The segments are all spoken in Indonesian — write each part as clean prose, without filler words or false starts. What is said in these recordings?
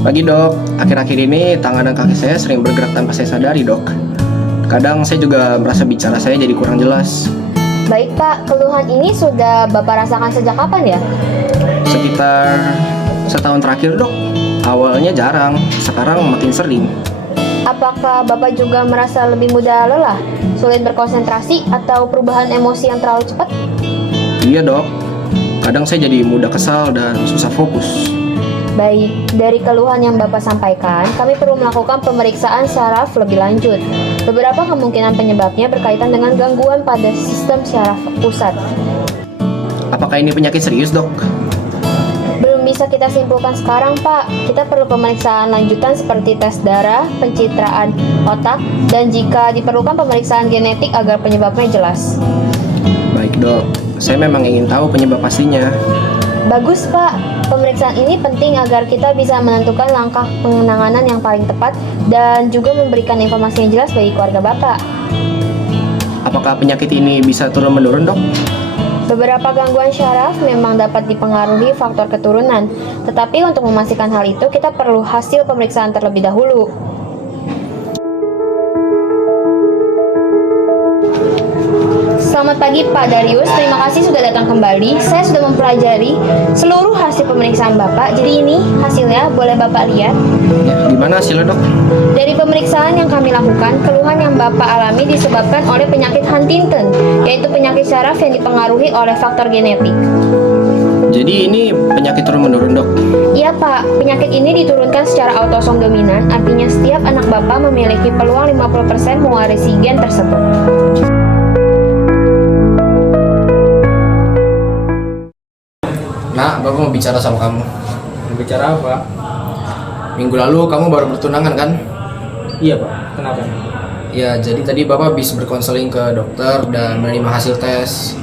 Pagi dok, akhir-akhir ini tangan dan kaki saya sering bergerak tanpa saya sadari dok. Kadang saya juga merasa bicara saya jadi kurang jelas. Baik Pak, keluhan ini sudah Bapak rasakan sejak kapan ya? Sekitar setahun terakhir dok. Awalnya jarang, sekarang makin sering. Apakah Bapak juga merasa lebih mudah lelah, sulit berkonsentrasi, atau perubahan emosi yang terlalu cepat? Iya dok, kadang saya jadi mudah kesal dan susah fokus. Baik, dari keluhan yang Bapak sampaikan, kami perlu melakukan pemeriksaan saraf lebih lanjut. Beberapa kemungkinan penyebabnya berkaitan dengan gangguan pada sistem saraf pusat. Apakah ini penyakit serius dok? Belum bisa kita simpulkan sekarang, Pak. Kita perlu pemeriksaan lanjutan seperti tes darah, pencitraan otak, dan jika diperlukan pemeriksaan genetik agar penyebabnya jelas. Baik dok, saya memang ingin tahu penyebab pastinya. Bagus, Pak. Pemeriksaan ini penting agar kita bisa menentukan langkah penanganan yang paling tepat dan juga memberikan informasi yang jelas bagi keluarga Bapak. Apakah penyakit ini bisa turun-menurun dok? Beberapa gangguan syaraf memang dapat dipengaruhi faktor keturunan, tetapi untuk memastikan hal itu kita perlu hasil pemeriksaan terlebih dahulu. Selamat pagi Pak Darius, terima kasih sudah datang kembali. Saya sudah mempelajari seluruh hasil pemeriksaan Bapak, jadi ini hasilnya, boleh Bapak lihat. Ya, gimana hasilnya dok? Dari pemeriksaan yang kami lakukan, keluhan yang Bapak alami disebabkan oleh penyakit Huntington, yaitu penyakit syaraf yang dipengaruhi oleh faktor genetik. Jadi ini penyakit turun-menurun dok? Iya Pak, penyakit ini diturunkan secara autosom dominan, artinya setiap anak Bapak memiliki peluang 50% mewarisi gen tersebut. Nah, Bapak mau bicara sama kamu. Mau bicara apa? Minggu lalu kamu baru bertunangan kan? Iya Pak, kenapa? Ya, jadi tadi Bapak habis berkonseling ke dokter dan menerima hasil tes.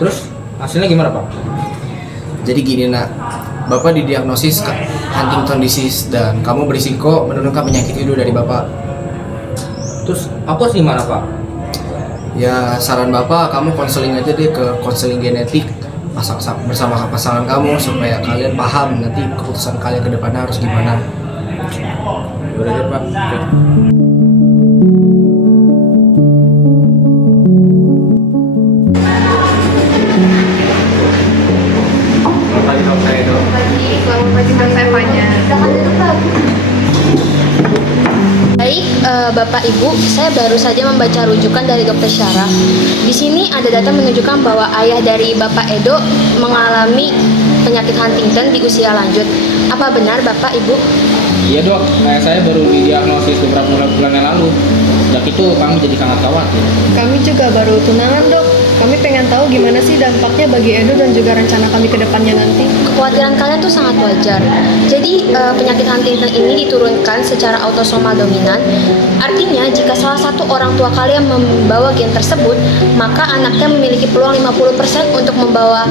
Terus hasilnya gimana Pak? Jadi gini nak, Bapak didiagnosis Huntington disease dan kamu berisiko menurunkan penyakit itu dari Bapak. Terus aku harus gimana Pak? Ya, saran Bapak kamu konseling aja deh ke konseling genetik bersama pasangan kamu supaya kalian paham nanti keputusan kalian ke depannya harus gimana. Udah deh Pak. Oke. Selamat pagi dok, saya dok. Selamat pagi Kak Stefanya. Baik, Bapak Ibu, saya baru saja membaca rujukan dari Dokter Syaraf. Di sini ada data menunjukkan bahwa ayah dari Bapak Edo mengalami penyakit Huntington di usia lanjut. Apa benar Bapak Ibu? Iya dok, saya baru didiagnosis beberapa bulan yang lalu. Sejak itu kami jadi sangat khawatir. Kami juga baru tunangan dok. Kami pengen tahu gimana sih dampaknya bagi Edo dan juga rencana kami ke depannya nanti. Kekhawatiran kalian tuh sangat wajar. Jadi penyakit Huntington ini diturunkan secara autosomal dominan. Artinya jika salah satu orang tua kalian membawa gen tersebut, maka anaknya memiliki peluang 50% untuk membawa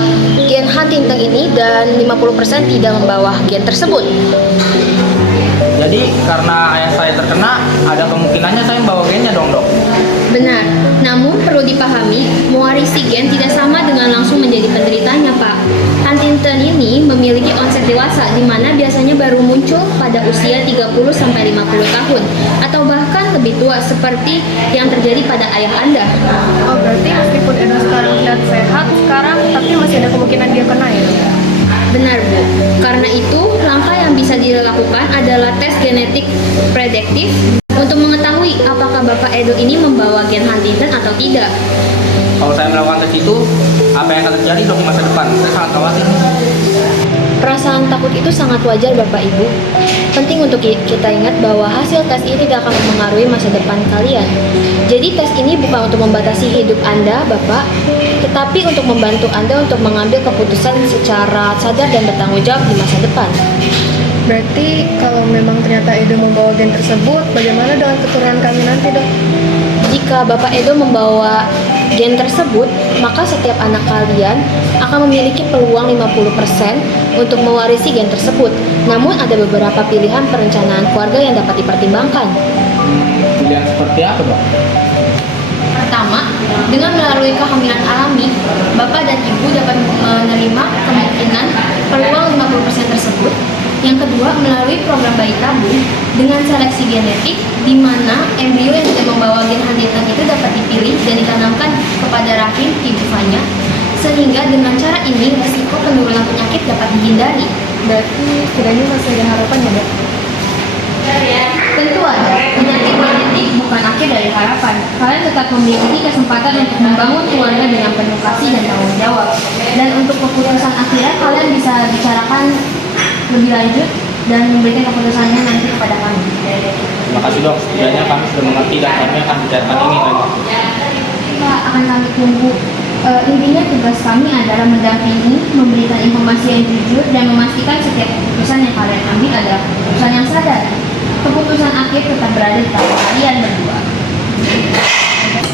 gen Huntington ini dan 50% tidak membawa gen tersebut. Jadi karena ayah saya terkena, ada kemungkinannya saya membawa gennya dong dok. Benar, namun perlu dipahami, mewarisi gen tidak sama dengan langsung menjadi penderitanya, Pak. Huntington ini memiliki onset dewasa, di mana biasanya baru muncul pada usia 30-50 tahun, atau bahkan lebih tua seperti yang terjadi pada ayah Anda. Oh berarti meskipun Edo sekarang terlihat sehat sekarang, tapi masih ada kemungkinan dia kena ya? Benar, Bu. Karena itu, langkah yang bisa dilakukan adalah tes genetik prediktif untuk mengetahui apakah Bapak Edo ini membawa gen Huntington atau tidak. Kalau saya melakukan tes itu, apa yang akan terjadi dok di masa depan? Saya sangat khawatir. Perasaan takut itu sangat wajar Bapak Ibu. Penting untuk kita ingat bahwa hasil tes ini tidak akan mempengaruhi masa depan kalian. Jadi tes ini bukan untuk membatasi hidup Anda, Bapak, tetapi untuk membantu Anda untuk mengambil keputusan secara sadar dan bertanggung jawab di masa depan. Berarti kalau memang ternyata Edo membawa gen tersebut, bagaimana dengan keturunan kami nanti dok? Jika Bapak Edo membawa gen tersebut, maka setiap anak kalian akan memiliki peluang 50% untuk mewarisi gen tersebut. Namun ada beberapa pilihan perencanaan keluarga yang dapat dipertimbangkan. Pilihan seperti apa dok? Pertama, dengan melalui kehamilan alami, Bapak dan Ibu dapat menerima kemungkinan peluang 50% tersebut. Yang kedua, melalui program bayi tabung dengan seleksi genetik di mana embrio yang tidak membawa gen Huntington itu dapat dipilih dan ditanamkan kepada rahim ibu Fanya, sehingga dengan cara ini risiko penurunan penyakit dapat dihindari. Berarti setidaknya masih ada harapan ya, Dok? Tentu ada, penyakit genetik bukan akhir dari harapan. Kalian tetap memiliki kesempatan untuk membangun keluarga dengan penuh kasih dan tanggung jawab. Dan untuk keputusan akhirnya kalian bisa bicarakan lebih lanjut dan memberikan keputusannya nanti kepada kami. Terima kasih dok, setidaknya kami sudah mengerti dan kami akan bicarakan ini lagi. Pak, akan kami tunggu. Intinya tugas kami adalah mendampingi, memberikan informasi yang jujur, dan memastikan setiap keputusan yang kalian ambil adalah keputusan yang sadar. Keputusan akhir tetap berada di tangan kalian berdua.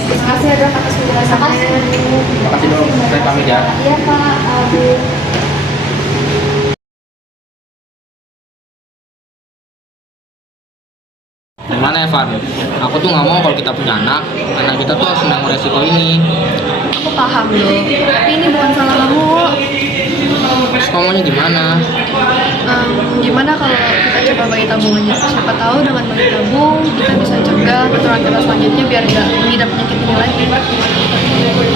Terima kasih ya, Dok, atas penjelasannya. Terima kasih dok, saya pamit ya. Iya Pak, Bu. Gimana Evan? Aku tuh nggak mau kalau kita punya anak kita tuh harus menanggung resiko ini. Aku paham, Dok. Tapi ini bukan salah kamu. Terus kamu maunya gimana? Gimana kalau kita coba bayi tabung aja? Siapa tahu dengan bayi tabung kita bisa cegah keturunan kita selanjutnya biar nggak mengidap penyakit ini lagi.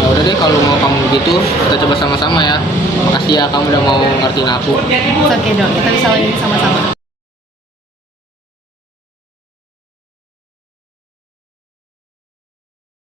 Ya udah deh, kalau mau kamu begitu kita coba sama-sama ya. Makasih ya kamu udah mau ngertiin aku. Oke, Dok, kita bisa lagi sama-sama.